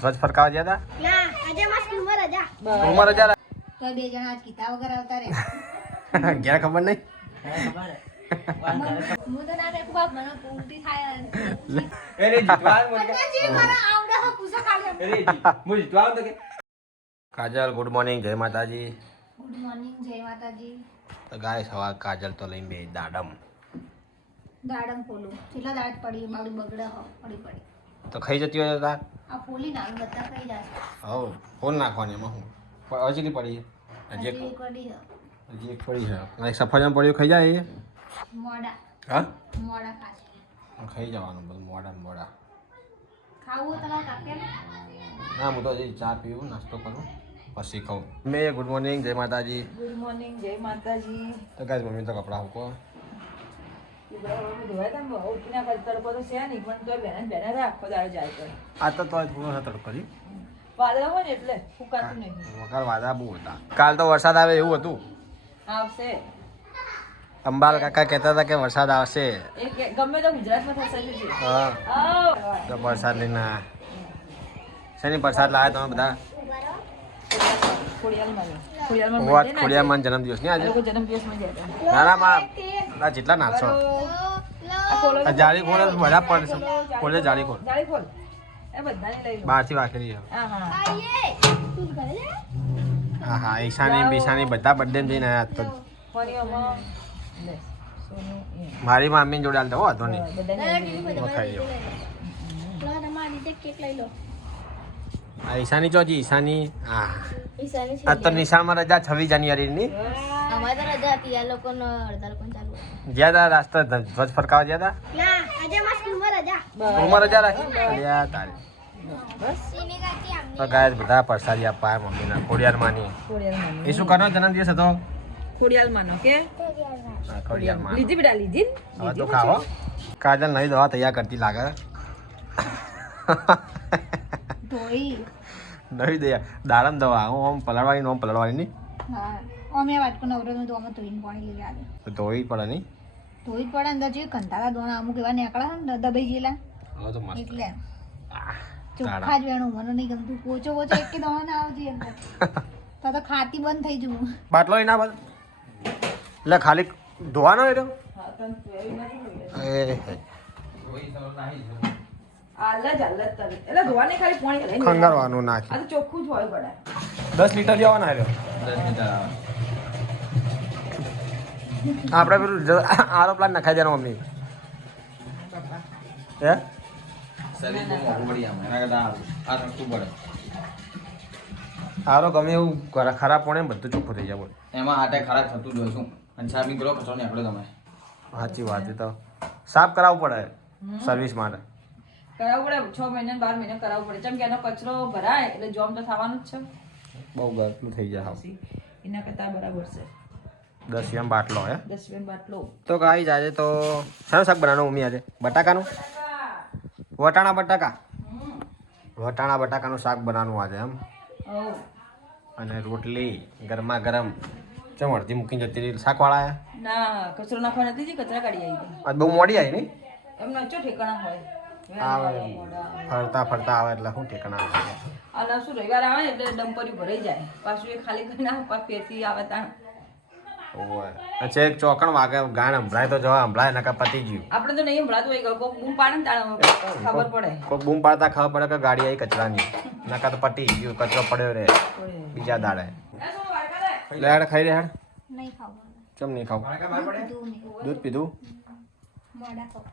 ધ્વજ ફરકાવા ગયા હતા? ના, આજે માં સ્કૂલમાં રજા. સ્કૂલમાં રજા તો બે જણા આજ કીધા વગર આવતા રે. ઘેર ખબર નહીં. હું તો ના દેખું બાપ મને ઉલટી થાય. એરે જીતવાન મોટે જી મારા આવડે હો પૂછો કાઢે. એરે મુ જીતવાન તો કે કાજલ ગુડ મોર્નિંગ, જય માતાજી. ગુડ મોર્નિંગ, જય માતાજી. તો ગાય સવાર કાજલ તો લઈને બે દાડમ દાડમ ફોલું કેટલા દાડ પડી મારું બગડે હો પડી તો ખાઈ જતી હોય તો તાર આ ફોલી ના બધા ખાઈ જશે. હવ ફોન નાખવાની એમાં હું હજી નહીં પડી હજી એક પડી છે હજી એક પડી છે એક સફરજન પડ્યું ખાઈ જાય એ મોડા હા ખાશે ખાઈ જવાનું બધું મોડા ખાવું હોય તમારે કાપે ના હું તો હજી ચા પીવું નાસ્તો કરું પછી ખાઉં મેં ગુડ મોર્નિંગ, જય માતાજી. ગુડ મોર્નિંગ, જય માતાજી. તો ગાય મમ્મી તો કપડાં મૂકો ધોવાય તમે ઉઠીના કઈ તડકો તો છે નહીં પણ તોય બેને આખો દાડો જાય તો આ તો થોડો તડકો કરી વાદળા હોય ને એટલે ફૂકાતું નહીં. વગર વાદા બહુ હતા. કાલ તો વરસાદ આવે એવું હતું. આવશે અંબાલ કાકા કહેતા હતા કે વરસાદ આવશે. એ ગમે તો ગુજરાતમાં થશે જ છે. હા તો વરસાદ લઈને શેની વરસાદ લાવે તમે બધા? ખોડિયામાં જન્મદિવસ નહીં આજે? જન્મદિવસમાં જાય ના માં જેટલા નાચો જાળી ખોલે બધા પડશે. ખોલે જાળી ખોલ જાળી ખોલ એ બધાને લઈ લો. બહારથી વાકેલી છે. હા હા હા હા ઈશાની બીશાની બધા બર્થડે જઈને આવ્યા તો ફરીઓમાં લે સોનું એ મારી મમ્મી જોડે હાલ તો વાંધો નહીં બધાને ખાઈ લો. તમારી રીતે કેક લઈ લો. આ ઈશાની ચોજી ઈશાની હા ઈશાની આ તો નિશાળમાં રજા 26 જાન્યુઆરીની અમારે તો રજા હતી આ લોકોનો અડધા લોકો ચાલુ ગયા હતા રાસ્તા ધ્વજ ફરકાવા ગયા હતા. ના આજે માં સ્કૂલમાં રજા. સ્કૂલમાં રજા રાખી અલ્યા તારે સીની કાકી આમ તો ગાય બધા પ્રસાદી આપવા મમ્મીના ખોડિયારમાંની. એ શું કરવાનો જન્મદિવસ હતો? ખોડિયાલમાંનો કે હા, ખોડિયારમાં. લીધી બેટા લીધી ને? હવે તો ખાવો. કાજલ નવી દવા તૈયાર કરતી લાગે. ધોઈ નવી દાડમ દવા આમ પલાળવાની નહીં હા અમે વાટકો નવરો તો અમે ધોઈને પાણી લઈ આવે તો ધોવી પડે નહીં. ધોઈ જ પડે અંદર જે કંટાળા દોણા અમુક એવા નીકળ્યા ને દબાઈ ગયેલા હવે તો મસ્ત એટલે દાડા. ચોખ્ખા જ વેણું મને નહીં ગમતું પોચો એક દોણા ના આવતી અંદર તો ખાતી બંધ થઈ જવું બાટલો ના બસ એટલે ખાલી ધોવાનો એ તો હા તને એવી નથી હોય. એ આલજ તરે એટલે ધોવાને ખાલી પાણી લઈને ખંગારવાનું નાખી આ તો ચોખ્ખું જ હોય ગડા 10 લીટર લેવાના આવ્યો 10 લીટર આપણે પેલું આરો પ્લાન નખાઈ દેવાનો મમ્મી હે શરીર બહુ મોટું પડી આમ એના કરતા આ સસ્તું પડે આરો ગમે એવું ખરાબ પડે ને બધું ચોખ્ખું થઈ જાય બોલ. એમાં આટે ખરાબ થતું જ હોય શું અને સાબી કરો કચરો ને આપણે તમે સાચી વાત છે. તો સાફ કરાવવું પડે સર્વિસ માટે. કરાવવું પડે 6 મહિને 12 મહિને કરાવવું પડે કેમ કે એનો કચરો ભરાય એટલે જોમ તો થવાનું જ છે બહુ ગરમ થઈ જાય. પછી એના કરતા બરાબર છે 10 એમ બાટલો હે 10 વેમ બાટલો તો ગાઈસ આજે તો શાનું શાક બનાવવાનું મમ્મી આજે? બટાકાનું વટાણા બટાકાનું શાક બનાવવાનું આજે એમ. ઓ અને રોટલી ગરમા ગરમ ચમ અડધી મૂકીને જતી રહી શાકવાળા આયા. ના કચરો નાખવા નથી કચરા કાઢી આવી આજ બહુ મોડી આવી નહીં એમનો ચો ઠેકાણા હોય આવે ફરતા આવે એટલે શું ઠેકાણા આવે. અને શું રવિવાર આવે ને એટલે ડમ્પરી ભરાઈ જાય પાછું એ ખાલી કરીને પાછું ફેરથી આવે તાણ ઓય અચ્છા એક ચોકણ વાગે ગાણ સંભળાય તો જવા સંભળાય નકા પતી ગયું. આપણે તો નહીં સંભળાતું હોય કોક બૂમ પાડે ને તાણ ખબર પડે કોઈ બૂમ પાડતા ખબર પડે કે ગાડી આવી કચરાની નકા તો પતી ગયું કચરો પડ્યો રે બીજા દાડે. લે હેડ ખાઈ રે હેડ. નહીં ખાવાનું ચમ નહીં ખાવ? દૂધ પીધું? મોડા ખાવ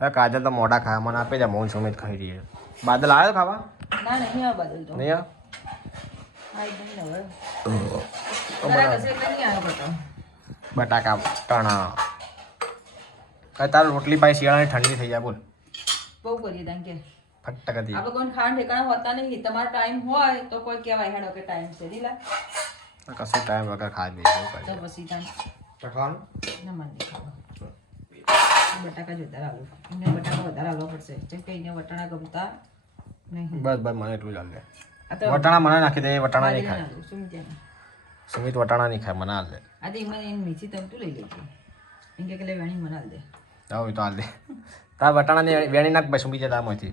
હે કાજલ તો મોડા ખાય મને આપે જા મૌન સમેત ખાઈ રહી છે. બાદલ આવ્યો ખાવા ના નહીં આવે બદલ તો નહીં આઈ નહીં હવે તારા ઘસે એટલે નહીં આવે બધો બટાકા ટણા તાર રોટલી પાઈ શિયાળાની ઠંડી થઈ જાય બોલ બહુ કરીએ તાન કે ફટકતી. આપણે કોઈ ખાંડ ઠેકાણા હોતા નહીં તમારો ટાઈમ હોય તો કોઈ કહેવાય હેડો કે ટાઈમ છે દીલા કશું ટાઈમ વગર ખાઈ તો લઈએ. પછી તાન ખાવાનું ના મને નહીં ખાવા બટાકા જ વધારે આલો એમને બટાકા વધારે આલવા પડશે કેમ કે એને વટાણા ગમતા નહીં બસ બસ મને એટલું ચાલે. આ તો વટાણા મને નાખી દે વટાણા નહીં ખાય. આલુ, શું ત્યાં સુમિત વટાણા નહીં ખાય મને હાલ દે. આ તો એમાં એમ મીઠી તમ તું લઈ લેજે એમ કે લે વેણી મને આલ દે આવું તો હાલ દે તાર વટાણાની વેણી નાખ પછી સુમી જતા આમાંથી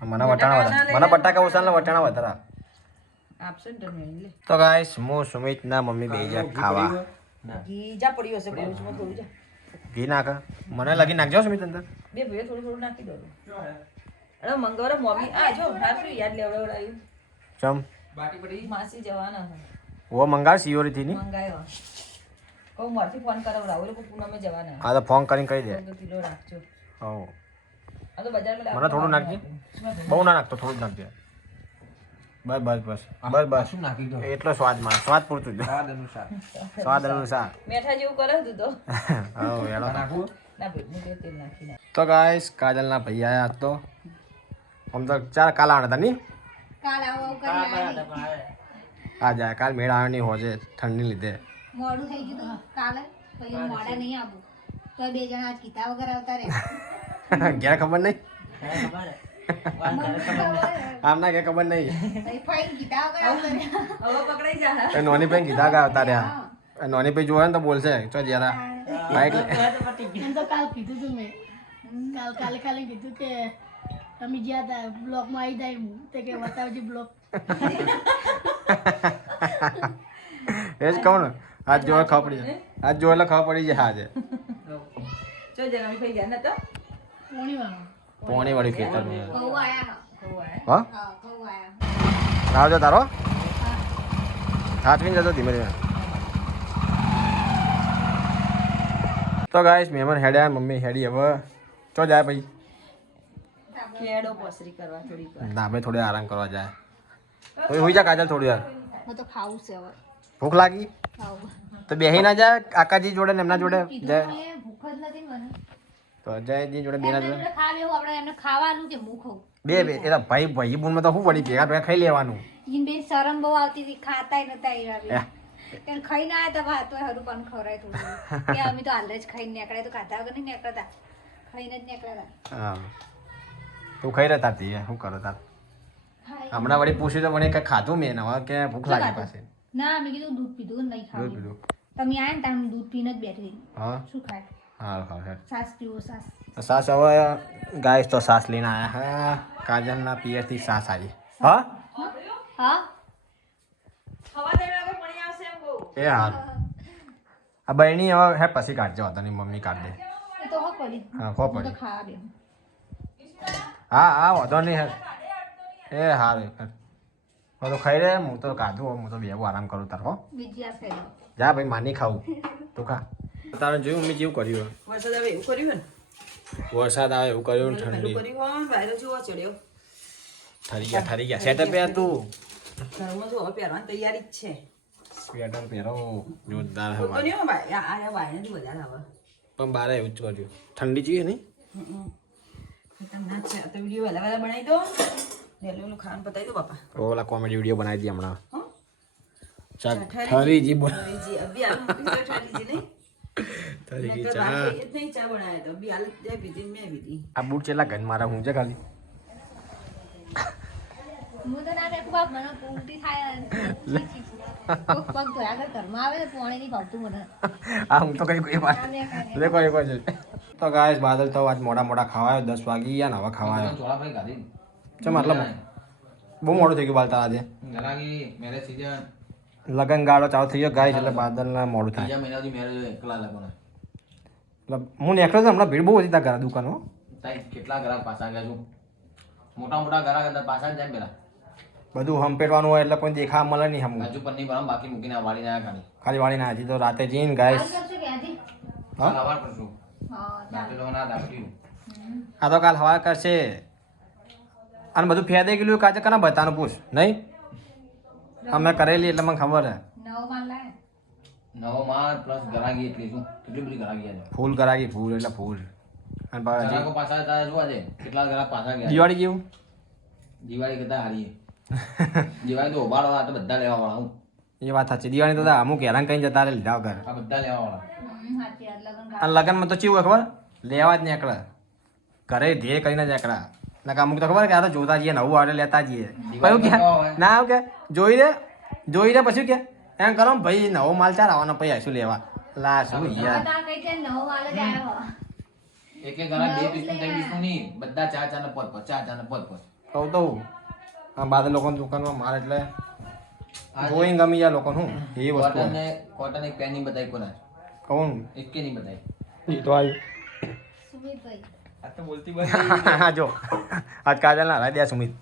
મને વટાણા વધારે મને બટાકા ઓછા ને વટાણા વધારે આપશે ને તમે લે તો ગાઈસ હું સુમિત ના મમ્મી બે જા ખાવા ઘી જા પડ્યું હશે ભરૂચમાં થોડું જા ઘી નાખ મને લગી નાખજો સુમિત અંદર બે ભાઈ થોડું નાખી દો અરે મંગળવારે મમ્મી આ જો હારું યાદ લેવડાવ્યું ચમ બાટી પડી માસી જવાના વો મંગાવ સિયોરી થી ની મંગાયો કહું મારથી ફોન કરાવડાવો એ લોકો પૂનમે જવાના હા તો ફોન કરીને કહી દે 14 કિલો રાખજો હો આ તો બજારમાં મને થોડું નાખજે બહુ ના નાખતો થોડું જ નાખજે બસ બસ બસ બસ બસ શું નાખી દો એટલો સ્વાદ પૂરતું જ સ્વાદ અનુસાર સ્વાદ અનુસાર મેઠા જેવું કરે તું તો હો એલો નાખું ના ભેટનું તેલ નાખી ના તો ગાઈસ કાજલના ભૈયા આયા તો આમ તો ચાર કાલ આવવાના હતા ની કાલ આવો કરી આ જાય કાલ મેળ આવ્યો નહીં હોજે ઠંડી લીધે મોડું થઈ ગયું તો કાલે પછી મોડા નહીં આવું તો બે જણા આજ કીધા વગર આવતા રે ઘેર ખબર નહીં આમના કે ખબર નહીં ફાઈન કીધા વગર આવતા રે હવે પકડાઈ જા નોની ભાઈ કીધા કે આવતા રહ્યા નોની ભાઈ જોવે ને તો બોલશે ચો જરા બાઈક એમ તો કાલ કીધું તું મેં કાલે ખાલી કીધું કે તમે જ્યાં હતા બ્લોકમાં આવી જાય હું તે કે બતાવજો બ્લોક એ જ કહું ને આજ જોવે ખબર પડી જાય આજ જોવે એટલે ખબર પડી જાય આજે ચો જરા ખાઈ ગયા ન તો પોણીમાં પોણી વાળી ખેતર ઘઉં આયા હા હા ઘઉં આયા આવજો તારો સાચવીને જતો ધીમે ધીમે તો ગાઈસ મહેમાન હેડ્યા મમ્મી હેડી હવે ચો જાય ભાઈ કેડો પોસરી કરવા થોડી વાર ના ભાઈ થોડી આરામ કરવા જાય હોઈ જા કાજલ થોડી વાર હું તો ખાવું છે હવે ભૂખ લાગી ખાવું તો બેહી ના જાય આકાજી જોડે ને એમના જોડે જાય કીધું ભૂખ જ નથી મને તો અજયજી જોડે બેના જોડે એમને ખા લેવું આપણે એમને ખાવાનું કે હું ખાઉં બે એ તો ભાઈ ભાઈ બુનમાં તો શું પડી ભેગા ભેગા ખાઈ લેવાનું ઈન બેન શરમ બહુ આવતી હતી ખાતાય નતા એવા તેને ખાઈને આવ્યા હતા ભાત તો હરું પણ ખવડાય થોડું કે અમે તો હાલ જ ખાઈને નીકળ્યા તો ખાતા વગર નહીં નીકળતા ખાઈને જ નીકળ્યા હા તું ખાઈ રહેતા હતી શું કરો તાર હમણાં વળી પૂછ્યું તો મને કંઈ ખાધું મેં હવે કે ભૂખ લાગી પાસે ના મેં કીધું દૂધ પીધું નહીં દૂધ ખાવું પીધું તમે આયા ને તમે દૂધ પીને જ બેઠી હા શું ખાય હા હા હેડ સાસ પીવો સાસ સાસ હવે ગાઈસ તો સાસ લઈને આવ્યા હા કાજલના પિયરથી સાસ આવી હા હા હવા દેવા કે પાણી આવશે એમ કહું એ હા આ બહેની હવે હે પછી કાઢજો વાંધો મમ્મી કાઢ દે એ તો હો પડી હા ખો હું તો પડી ખાવા દે હા હા વાંધો નહીં હેડ એ હારું હેડ હવે તો ખાઈ રે હું તો કાઢું હું તો બેવું આરામ કરું તાર હો બીજી આ ખાઈ લો જા ભાઈ માની ખાવું તું ખા તારે જોયું મમ્મી જેવું કર્યું વરસાદ આવે એવું કર્યું ને વરસાદ આવે એવું કર્યું ને ઠંડી કર્યું હોય વાયરો જેવો ચડ્યો ઠરી ગયા સેટઅપ યાર તું ઘરમાં જો હવે પહેરવાની તૈયારી જ છે સ્વેટર પહેરો જોરદાર તો હવા નહીં ભાઈ આ વાયરથી વધારે આવે પણ બારે એવું જ કર્યું ઠંડી જોઈએ નહીં તમને છે તો વિડીયો વહેલા વહેલા બનાવી દો વહેલું ખાવાનું પતાવી દો બાપા ઓલા કોમેડી વિડીયો બનાવી દઈએ હમણાં હો? ચાલ ઠરી જી બોલ જી અભી આલુ મૂકી દો ઠારી જી નહીં ઠરી ગઈ નકર ચા રાત્રે એ જ નહીં ચા બનાવ્યા તો અભી હાલ ચા પીધી ને મેં પીધી આ બૂટ ચેલા ગન મારા હું છે ખાલી હું તો ના દેખું બાપ મને ઉલટી થાય કોક પગ ધોયા આગળ ઘરમાં આવે તો પાણી નહીં ભાવતું મને આ હું તો કઈ કોઈ વાત લે કોઈ કોઈ છે તો ગાઈસ બાદલ તો આજ મોડા મોડા ખાવાયો 10 વાગી ગયા ને હવે ખાવાયો ચોળા ભાઈ ગાડી છે મતલબ બહુ મોડું થઈ ગયું બાલતા આજે ગરાગી મેરેજ સીઝન લગન ગાળો ચાલુ થઈ ગયો ગાઈસ એટલે બાદલના મોડું થાય બીજા મહિનાથી મેરેજ એકલા લગોના એટલે હું નીકળ્યો તો હમણાં ભીડ બહુ હતી ત્યાં ઘર દુકાનો તાઈ કેટલા ગ્રાહક પાછા ગયા છું મોટા મોટા ગ્રાહક હતા પાછા જ જાય પેલા બધું હંપેટવાનું હોય એટલે કોઈ દેખા મળે નહીં હમ બાજુ પર નહીં બરાબર બાકી મૂકીને વાળી ના ખાલી ખાલી વાળી ના હજી તો રાતે જઈને ગાઈસ આવી શકશે કે હજી હા સવાર કરશું હા રાતે તો ના દાખ્યું આ તો કાલ હવા કરશે અને બધું ફેદે ગયેલું કાચે કના બતાનું પૂછ નહીં અમે કરેલી એટલે મને ખબર હે નવો માલ લાય નવો માર પ્લસ ગરાગી એટલી શું કેટલી બધી ગરાગી આજે ફૂલ કરાગી ફૂલ એટલે ફૂલ અને પાછા ગ્રાહકો પાછા હતા જોવા દે કેટલા ગ્રાહક પાછા ગયા દિવાળી જેવું દિવાળી કરતા હારી દિવાળી તો ઉભાડો આ તો બધા લેવા વાળા હું એ વાત સાચી દિવાળી તો અમુક હેરાન કઈ જતા રહે લીધા વગર આ બધા લેવા વાળા સાચી વાત લગન અને લગનમાં તો ચેવું હોય ખબર લેવા જ નીકળે ઘરે ધ્યેય કરીને જ નીકળે નકા અમુક તો ખબર કે આ તો જોતા જઈએ નવું આડે લેતા જઈએ કયું કે ના આવું કે જોઈ લે પછી કે એમ કરો ને ભાઈ નવો માલ ચાલ આવવાનો પછી આશું લેવા લા શું યાર તાર કઈ છે નવો માલ જ આવ્યો એક એક ગ્રાહક 2 પીસ 3 પીસ નહીં બધા ચાર ચાર ને 5 ચાર ચાર ને 5 કહું તો હું. આ બાદ લોકોની દુકાનમાં માર એટલે જોઈને ગમી જાય લોકોને હું એ વસ્તુ કોટન ને કોટન એક પેન ની બતાવી કોના કહું એક કે નહીં બતાવી એ તો આવી સુમિતભાઈ આ તો બોલતી બંધ હા જો આજ કાજલ ના હલાવી દે સુમિત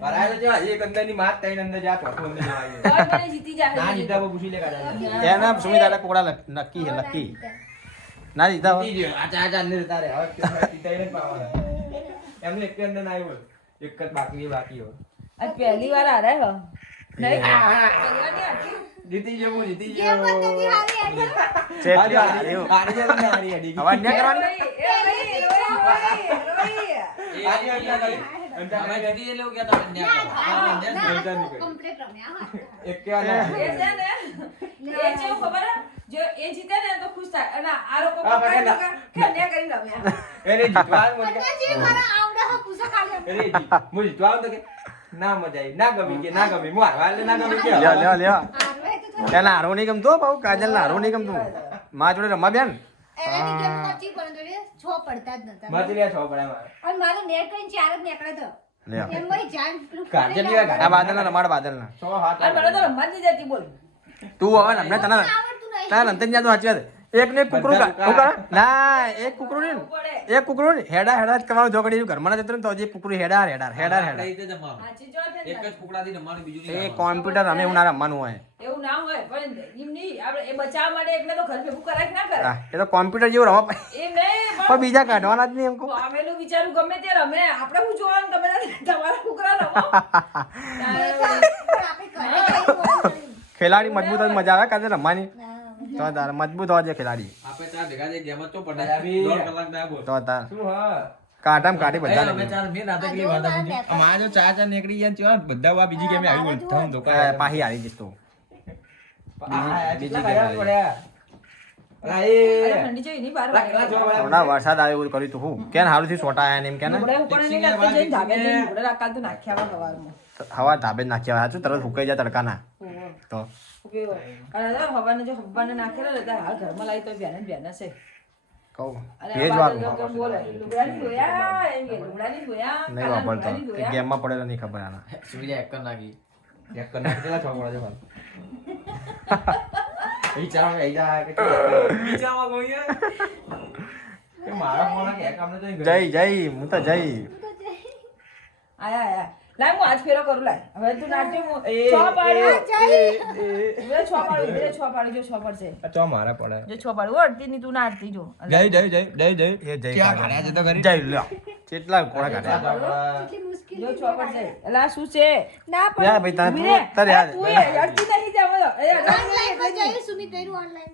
મારા તો જો એક અંદર ની માત તઈને અંદર જા ચોથું અંદર ના આવી જીતી જાય ના જીતા બહુ પૂછી લે કાઢા એના સુમિત આડા કોકડા નક્કી હે લકી ના જીતા હોય. જીતી ગયો આચા આચા અંદર તારે હવે જીતાઈ ને પાવાના એમને એક અંદર ના આવ્યો એક જ બાકી હોય આજ પહેલી વાર આ રહ્યા હો નહીં જીતી ગયો હું જીતી કેમ ગયો બધી હારી હતી? ચેટલી વાર હાર્યું. હારી જાય ને હારી હારી અવાજ નહીં કરવાની અમે જીતી એટલે એવું કહેતા હતા ના, ન્યા ના, કરો. ના, ના, complete રમ્યા હા. એક કે ના એ છે ને એ જેવું ખબર હે? જો એ જીતે ને તો ખુશ થાય અને આ લોકો હા, પકડી ના. કન્યા કરીને રમ્યા એને જીતવાનું મને પન્નાજી મારા આવડા હા પૂછો ખાલી અમને. અરે જી હું જીતવાનું તો કે ના મજા આવી ના ગમી કે ના ગમી હું હારવા એટલે ના ગમી કે લ્યો લ્યો લ્યો હારવાય તો થોડું. એને હારવું નહીં ગમતું હો બાઉ કાજલ ને હારવું નહીં ગમતું માં જોડે રમવા બેન એની ગેમ નથી પરંતુ એ છ પડતા જ નતા. મત લે છો પડે મારે અને મારો નેટ કરીને ચાર જ નીકળ્યો તો. લ્યો એમાંય જાન પેલું કાજલ ફૂટી જેવા ના આ બાદલ ના રમાડ બાદલ ના છો હાથ અને મને તો રમવા જ નહીં દેતી બોલ તું હવે અમને તને આવડતું નહીં. તાર અંતર જા તો સાચી વાત એક ને એક કુકરું શું કરે ના એક કુકરું ને એક કુકરું ને હેડા હેડા જ કમાવું જોગડી ઘરમાં જતો ને તો હજી કુકરું હેડા હેડા હેડા હેડા સાચી જો છે એક જ ફૂકડાથી રમવાનું બીજું એ નહીં કોમ્પ્યુટર અમે એવું ના રમવાનું હોય એવું ના હોય પણ એમ નહીં આપણે એ બચાવવા માટે એકને તો ઘર ભેગું કરાય કે ના કરાય હા, એ તો કોમ્પ્યુટર જેવું રમવા એમ નહીં પણ બીજા કાઢવાના જ નહીં એમ કહું. પામેલું વિચારું ગમે તે રમે આપણે શું જોવાનું ગમે તે તમારા છોકરા રમો પણ આપણે ઘરે જઈને બોલવું પડ્યું. ખેલાડી મજબૂત હોય તો મજા આવે કાજે રમવાની ના, તો તારે મજબૂત હોય છે ખેલાડી આપણે ચાર ભેગા થઈ ગેમ તો પડે 2 કલાક ના બોલ તો તાર શું હા કાઢામ કાઢી બધા અમે ચાર મેં રાતે કેટલી વાત આપી અમારા જો ચાર નીકળી ગયા છે બધા આ બીજી ગેમે આવી બોલ થમ તો પાહી હારી જઈશ તું બીજી ગેમ પડ્યા અલા એ અરે ઠંડી જેવી નહીં બહાર વાગે. હમણાં વરસાદ આવ્યો એવું કર્યું તું હું કેન હારું થી સોટા આયા ને એમ કે ને લુગડા ઉપર નહીં નાખતો જઈને ધાબે જઈને લુગડા રાખતા તો નાખ્યા વા સવારમાં. હવા ધાબે જ નાખ્યા હાચું તરત સુકાઈ જાય તડકાના ઓહો. તો શું કહેવાય? અને આ હવાને જો હબ્બાને નાખેલા ને તો હાલ ઘરમાં લાવી તો બેને ને બેને છે. કહું અને ભેજ આ બાજુ વાળું કેમ બોલે? લુગડાની ધોયા, એમ કે લુગડાની ધોયા, નહીં કાલા વાપરતો લુગડાની ધોયા. ગેમમાં પડેલો નહીં ખબર આના સૂર્ય એક કર નાખી એક કર નાખી કેટલા છોકરા છે ભાઈ વિચારવા ગઈ જા કે વિચારવા ગઈ કે મારા ફોન કે કામને તો જય જય હું તો જય આયા આયા. લાય હું હાથ ફેરો કરું લાય. હવે તું નાખજો હું એ, છ પાડું. એ છ પાડું, ઇધરે છ પાડું, જો છ પડશે. તો મારા પડે જો છ પાડું. હો, અડધી ની તું ના અડધી જો. જય જય જય જય જય એ જય ક્યાં કાઢ્યા. કાઢ્યા છે તો ખરી જય લ્યો કેટલા કોણા કાઢ્યા કેટલી મુશ્કેલ જો છ પડશે. એલા શું છે? ના યા ભાઈ તારે ઊભી તું રે. તારે અરે તું એ અડધી નહીં જા બોલો. એ અડધી ઓનલાઈન માં જઈ સુમિત ભાઈનું ઓનલાઈન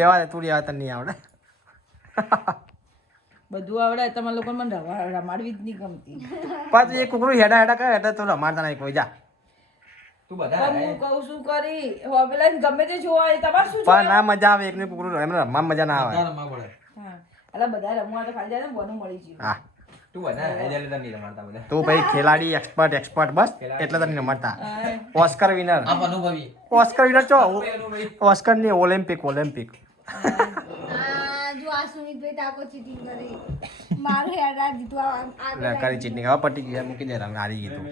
રેવા દે તું રેવા તને નહીં આવડે બધું આવડે તમારા લોકો મને રમાડવી જ નહીં ગમતી. પાછું એ કુકરું હેડા હેડા કરે એટલે તો રમાડતા નહીં કોઈ જા તું બધા પણ હું કહું શું કરી હવે પેલા ગમે તે જોવા એ તમારે શું પણ જોવાનું? ના મજા આવે એકને કુકરું એમને રમવા મજા ના આવે રમવા પડે હા એટલે બધા રમવા તો ખાલી જાય ને બોનું મળી ગયું. હા તું બધા એટલે તને નહીં રમાડતા બધા તું ભાઈ ખેલાડી એક્સપર્ટ બસ એટલે તને રમતા હા. ઓસ્કર વિનર આપ અનુભવી ઓસ્કર વિનર ચો અનુભવી ઓસ્કર ની ઓલિમ્પિક જો આ સુમિતભાઈ તાકો ચીટિંગ કરી મારું હેડા જીતવા કરી ચીટની હવે પટી ગયા મૂકી દે રંગ હારી ગઈ તું